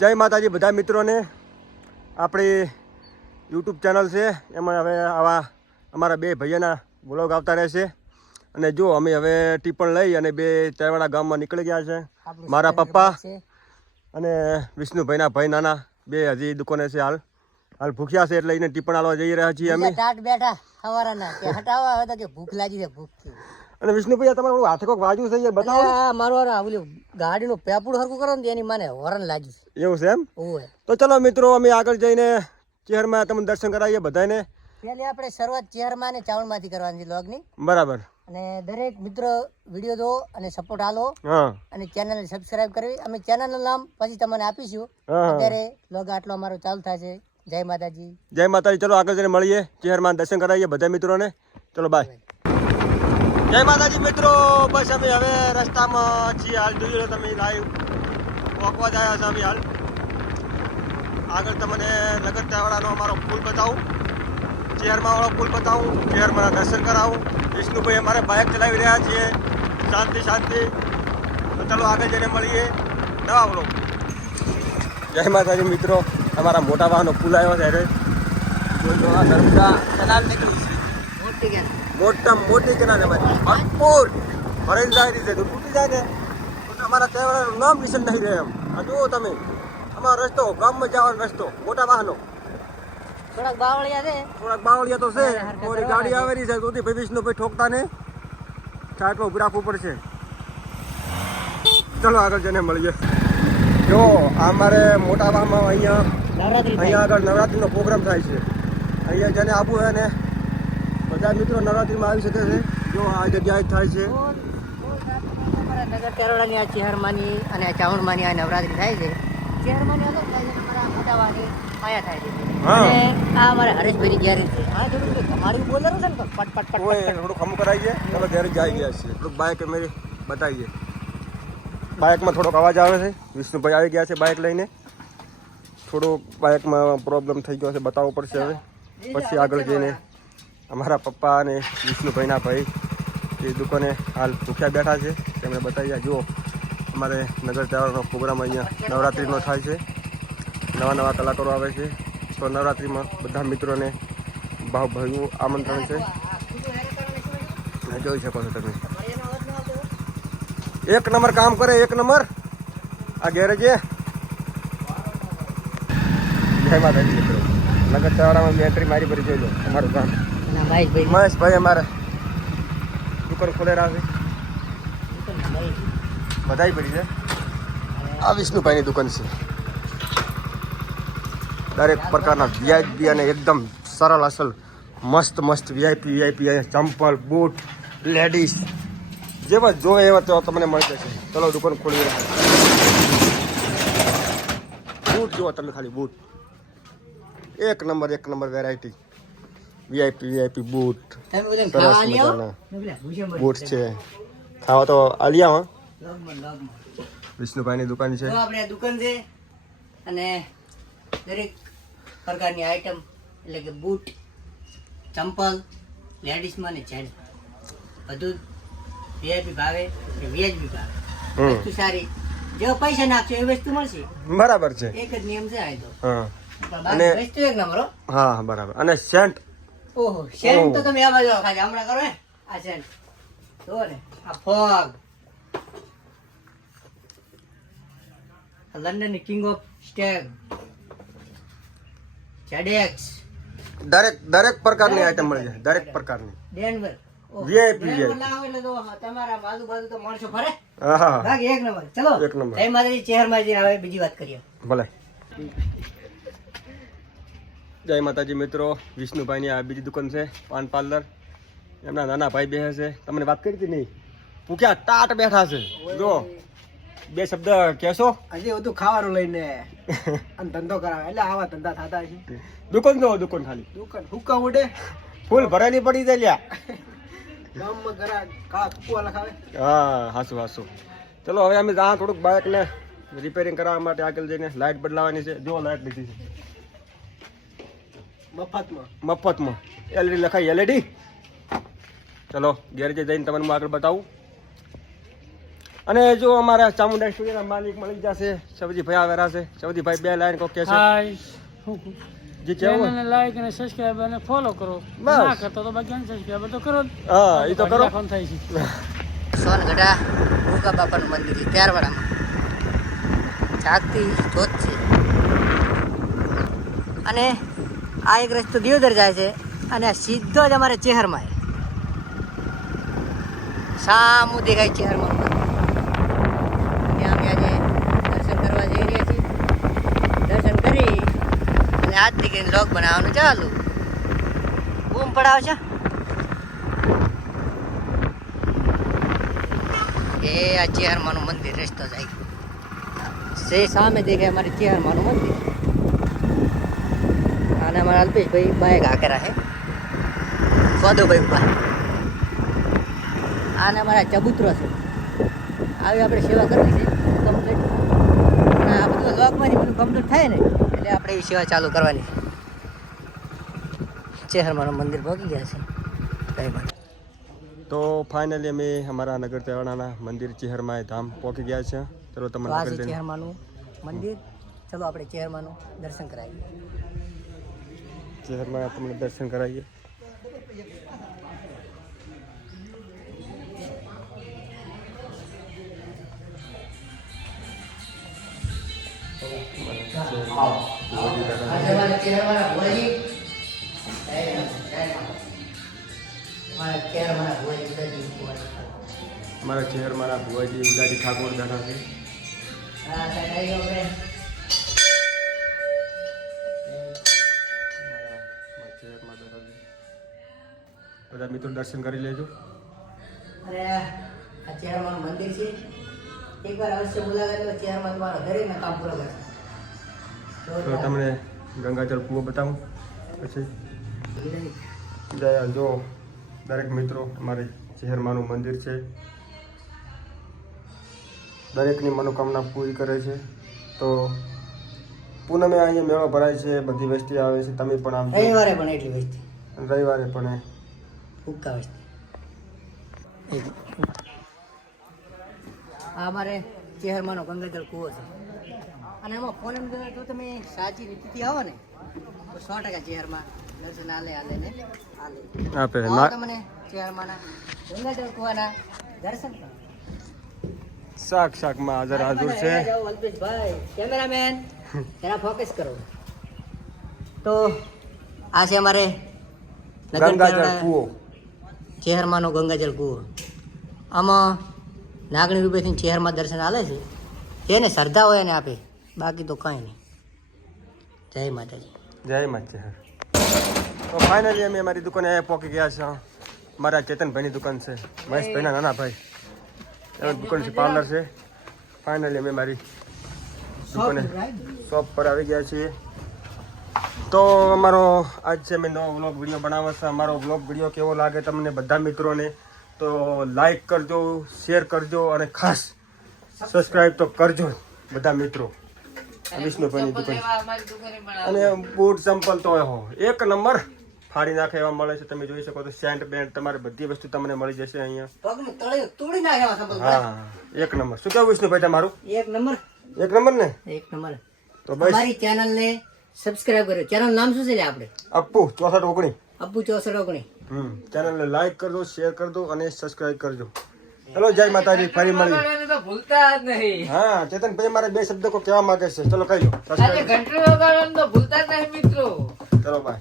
જય માતાજી બધા મિત્રોને. આપણી યુટ્યુબ ચેનલ છે એમાં હવે આવા અમારા બે ભાઈઓના વ્લોગ આવતા રહેશે. અને જો અમે હવે ટીપણ લઈ અને બે ચાયવાડા ગામમાં નીકળી ગયા છે. મારા પપ્પા અને વિષ્ણુભાઈના ભાઈ નાના બે હજી દુકાને છે. હાલ ભૂખ્યા છે એટલે એને ટીપણ આલવા જઈ રહ્યા છીએ અમે. બેઠા હવારાના કે હટાવા આવે તો કે ભૂખ લાગી છે ભૂખ. અને વિષ્ણુભાઈ તમારું હાથે કોક વાજુ છે બતાવો. મારું ઓલું ગાડીનું પેપડું હરકું કરો ને એની મને હોરન લાગી છે. એવું છે એમ? તો ચલો મિત્રો અમે આગળ જઈને ચેહરમાં તમને દર્શન કરાવીએ બધાને. પહેલી આપણે શરૂઆત ચેહરમાં ને ચાવણમાંથી કરવાની છે વ્લોગની. બરાબર. અને દરેક મિત્રો વિડીયો જો અને સપોર્ટ આલો. હા. અને ચેનલને સબસ્ક્રાઇબ કરવી. અમે ચેનલનું નામ પછી તમને આપીશું. અત્યારે વ્લોગ આટલો અમારો ચાલુ થાય છે. જય માતાજી. જય માતાજી. ચલો આગળ જઈને મળીએ, ચેહરમાં દર્શન કરાવીએ બધા મિત્રોને. ચલો બાય. જય માતાજી મિત્રો. બસ અમે હવે રસ્તામાં છીએ. હાલ જોઈ લો તમે લાઈવ વોકવા જ આવ્યા છે અમે. હાલ આગળ તમને લગતવાળાનો અમારો પુલ બતાવું, ચેહરમાં વાળો પુલ બતાવું, ચેહરમાં દર્શન કરાવું. વિષ્ણુભાઈ અમારે બાઇક ચલાવી રહ્યા છીએ શાંતિ શાંતિ. તો ચાલો આગળ જઈને મળીએ નવા વ્લોગ. જય માતાજી મિત્રો. અમારા મોટા વાહનો પુલ આવ્યો છે. અરે જોઈ આ નર્મદા કેનાલ નીકળી છે. મોટા મોટી કેનાલ અમારી ભરપૂર ભરેલી જાય રીતે તૂટી જાય ને તો અમારા તહેવારનું નામ નિશાન નહીં રહે એમ. આ જુઓ તમે અમારો રસ્તો ગામમાં જવાનો રસ્તો મોટા વાહનો. થોડાક બાવળિયા છે, થોડાક બાવળિયા તો છે. કોઈ ગાડી આવેલી છે તો ભવિષ્યનો ભાઈ ઠોકતા નહીં. સાઈડમાં ઉભી રાખવું પડશે. ચલો આગળ જઈને મળીએ. જો અમારે મોટા વાહમાં અહીંયા આગળ નવરાત્રીનો પ્રોગ્રામ થાય છે. અહીંયા જેને આવવું હોય ને બધા મિત્રો નવરાત્રીમાં આવી શકે છે. જો આ જગ્યાએ થાય છે. નગર તેરોડાની આ ચેહરમાંની અને આ ચાવણમાંની આ નવરાત્રી થાય છે. ચેહરમાંની અલગ થાય છે, અમારા મોટા વાગે આયા થાય છે. અને આ અમારે હરેશભાઈની ગેરેજ છે. આ થોડું તમારી બોલેરો છે ને પટ પટ પટ થોડુંક ખમું કરાવીએ. તમે ઘરે જઈ ગયા છીએ. થોડુંક બાઇક અમે બતાવીએ. બાઇકમાં થોડોક અવાજ આવે છે. વિષ્ણુભાઈ આવી ગયા છે બાઇક લઈને. થોડુંક બાઇકમાં પ્રોબ્લેમ થઈ ગયો છે, બતાવવો પડશે હવે. પછી આગળ જઈને અમારા પપ્પા અને વિષ્ણુભાઈના ભાઈ એ દુકાને હાલ ભૂખ્યા બેઠા છે. તેમણે બતાવ્યા. જુઓ અમારે નગર તહેવારનો પ્રોગ્રામ અહીંયા નવરાત્રિનો થાય છે. નવા નવા કલાકારો આવે છે. તો નવરાત્રિમાં બધા મિત્રોને ભાવભર્યું આમંત્રણ છે. જોઈ શકો છો તમે. એક નંબર કામ કરે, એક નંબર આ ગેરેજે. જય માતાજી મિત્રો. નગર તહેવારમાં એન્ટ્રી મારી ભરી જોઈ લો. અમારું કામ મહેશભાઈ અમારે દુકાન ખોલેલા છે. બધાય પડી છે. આ વિષ્ણુભાઈની દુકાન છે. દરેક પ્રકારના વીઆઈપી અને એકદમ સરળ અસલ મસ્ત મસ્ત વીઆઈપી ચંપલ બૂટ લેડીઝ જેવા જોવે એવા તો તમને મળી જશે. ચલો દુકાન ખોલી બૂટ જુઓ તમે ખાલી. બૂટ એક નંબર વેરાયટી વીઆઈપી બૂટ. સરસ મજાના બૂટ છે. ખાવા તો આલિયા વિષ્ણુભાઈની દુકાન છે. આપણે દુકાન છે અને દરેક પ્રકારની આઈટમ એટલે કે બૂટ, ચંપલ, લેડીઝમાં ને જેન્ટ્સ બધું વીઆઈપી ભાવે વીએચપી ભાવે. વસ્તુ સારી, જો પૈસા નાખશો એ વસ્તુ મળશે. બરાબર છે. એક જ નિયમ છે આ તો. અને વસ્તુ એક નંબર. હા બરાબર. અને સેન્ટ. ઓહો સેન્ટ તો તમે આ બાજુ ખાલી હમણાં કરો ને. આ સેન્ટ જો ને આ ફોગ લંડનની કિંગ ઓફ સ્ટેગ ZX દરેક પ્રકારની આઈટમ મળી જાય. દરેક પ્રકારની ડેનવર વીઆઈપી એટલે તો તમારા બાજુ તો માણસો ફરે. હા બાકી એક નંબર. ચલો એક નંબર. જય માતાજી. ચેહરમાં જઈને હવે બીજી વાત કરીએ. ભલે. જય માતાજી મિત્રો. વિષ્ણુભાઈની આ બીજી દુકાન છે પાન પાર્લર. એમના નાના ભાઈ બેસે છે. તમને વાત કરી હતી નહીં? ભૂખ્યા ટાટ બેઠા છે. જો બે શબ્દ કહેશો? હજી બધું ખાવાનું લઈને અને ધંધો કરાવે એટલે આવા ધંધા થતા છે. દુકાન જો દુકાન ખાલી દુકાન હુક્કા ઉડે ફૂલ ભરેલી પડી જાય લ્યા. ગામમાં ઘરા કા કુવા લખાવે. હા હાસુ. ચલો હવે અમે ત્યાં થોડુંક બાઇકને રિપેરિંગ કરાવવા માટે આગળ જઈને લાઇટ બદલાવાની છે. જો લાઇટ લીધી છે મફતમાં એલઈડી લખાઈ એલઈડી. ચલો ગેરેજે જઈને તમને હું આગળ બતાવું. અને જો અમારા ચામુંડા સ્ટુડિયોના માલિક મળી જશે સવજીભાઈ આવેલા છે. સવજીભાઈ બે લાઈન કોક કે છે હાય જે કેવું હોય. ચેનલને લાઈક અને સબસ્ક્રાઇબ અને ફોલો કરો. બસ. ના કરતો તો બાકી અનસબસ્ક્રાઇબ તો કરો જ. હા એ તો કરો. ફોન થાય છે. સોનગઢા ભૂકા બાપાનું મંદિર છે ત્યારવાડામાં. જાગતી જોત છે. અને આ એક રસ્તો દિયોદર જાય છે અને આ સીધો જ અમારે ચેહરમાં છે. સામું દેખાય ચેહરમાં. ત્યાં અમે આજે દર્શન કરવા જઈ રહ્યા છીએ. દર્શન કરી અને આજથી કઈ લોક બનાવવાનું ચાલુ. બૂમ પડાવશે. એ આ ચેહરમાનું મંદિર રસ્તો જાય છે. સામે દેખાય અમારે ચેહરમાનું મંદિર. અને અમારા અલ્પેશભાઈ બાઈક હાકરા છે. સ્વાદુભાઈ ઉપર. આને અમારા ચબૂતરો છે. આવી આપણે સેવા કરવી છે કમ્પ્લીટ. અને આ બધું લોકમાંથી બધું કમ્પ્લીટ થાય ને એટલે આપણે એ સેવા ચાલુ કરવાની છે. ચેહરમાનું મંદિર પહોંચી ગયા છે. કઈ પણ તો ફાઇનલી અમે અમારા નગર તેવાડાના મંદિર ચેહરમાં ધામ પહોંચી ગયા છે. ચલો તો તમને આ આગળ છે લઈને. ચેહરમાનું મંદિર. ચલો આપણે ચેહરમાનું દર્શન કરાવીએ. ચેહરમાં તમને દર્શન કરાવીએ. અમારા ચેહરમાં ભુવાજી ઉદાજી ઠાકોર બેઠા છે. ચેહરમાં બેઠા છે. બધા મિત્રો દર્શન કરી લેજો. અને આ ચેહરમાનું મંદિર છે. એકવાર અવશ્ય મુલાકાત લો. ચેહરમાં તમારા દરેકના કામ પૂરા કરશે. તો તમને ગંગાજળ કૂવો બતાવું પછી જો દરેક મિત્રો અમારે ચેહરમાનું મંદિર છે. દરેકની મનોકામના પૂરી કરે છે. તો પૂનમે અહીંયા મેળો ભરાય છે. બધી વસ્તી આવે છે. તમે પણ આવજો. રવિવારે પણ એટલી વસ્તી. રવિવારે પણ ઉગતા વસ્તી. આ અમારે ચેહરમાનો ગંગાજળ કૂવો છે. અને એમાં ફોન જો તમે સાચી રીતથી આવો ને તો 100% ચેહરમાં દર્શન આલે ને આલે. આપે આવો તમને ચેહરમાના ગંગાજળ કૂવાના દર્શન કરો. શાકમાં હાજર હાજર છે. જાઓ અલ્પેશભાઈ કેમેરામેન જરા ફોકસ કરો. તો આ છે અમારે ગંગાજળ કૂવો. ચેહરમાનો ગંગાજળ કૂવો. આમાં નાગણી રૂપેથી ચેહરમાં દર્શન આલે છે. જેને શ્રદ્ધા હોય એને આપે. બાકી તો કાંઈ નહીં. જય માતાજી. જય માતા. તો ફાઇનલી અમે અમારી દુકાને પહોંચી ગયા છે. મારા ચેતનભાઈની દુકાન છે. મહેશભાઈના નાના ભાઈ એની દુકાન છે, પાર્લર છે. ફાઇનલી અમે મારી દુકાને શોપ પર આવી ગયા છીએ. તો અમારો આજ છે મેં નવો વ્લોગ વિડીયો બનાવ્યો છે. અમારો વ્લોગ વિડીયો કેવો લાગે તમને બધા મિત્રોને તો લાઈક કરજો, શેર કરજો અને ખાસ સબસ્ક્રાઈબ તો કરજો બધા મિત્રો. વિષ્ણુભાઈની દુકાન અને બૂટ ચંપલ તો એક નંબર ફાડી નાખે એવા મળે છે. તમે જોઈ શકો તો સેન્ટ બેન્ટ તમારે બધી વસ્તુ તમને મળી જશે અહીંયા. પગનું તળિયું તોડી નાખે એવા સંભળ. હા એક નંબર. શું કેવું વિષ્ણુભાઈ તમારું? એક નંબર. એક નંબર ને? એક નંબર. તો બસ અમારી ચેનલને સબસ્ક્રાઇબ કરો. ચેનલ નામ શું છે લે આપણે? અપ્પુ 6419. અબ્બુ 6419. ચેનલને લાઈક કરજો, શેર કરજો અને સબસ્ક્રાઇબ કરજો. ચલો જય માતાજી. ફરી મળીએ. ભૂલતા જ નહીં. હા ચેતનભાઈ મારે બે શબ્દ કો કહેવા માંગે છે. ચલો કહી લો. ઘંટડી વગાડવાનું તો ભૂલતા જ નહીં મિત્રો. ચલો બાય.